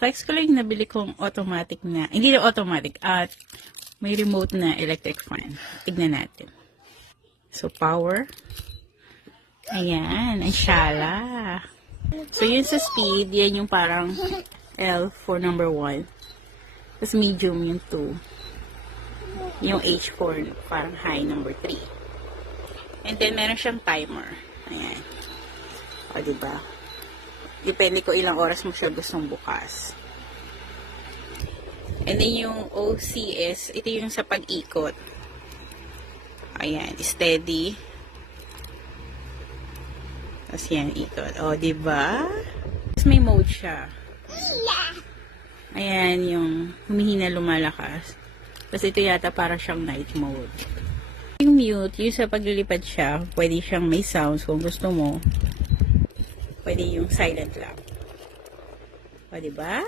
Flex ko lang yung nabili kong automatic na, hindi na automatic, at may remote na electric fan. Tignan natin. So, power. Ayan, ang shala. So, yun sa speed, yan yung parang L for number 1. Tapos medium yung 2. Yung H for parang high number 3. And then, meron siyang timer. Ayan. O, diba? Depende ko ilang oras mo siya gustong bukas. And then, yung OCS, ito yung sa pag-ikot. Ayan, steady. Tapos yan, ikot. O, diba? Tapos may mode siya. Ayan, yung humihina lumalakas. Tapos ito yata para siyang night mode. Yung mute, yung sa paglilipad siya, pwede siyang may sounds kung gusto mo. Pwede yung silent lang. O, diba?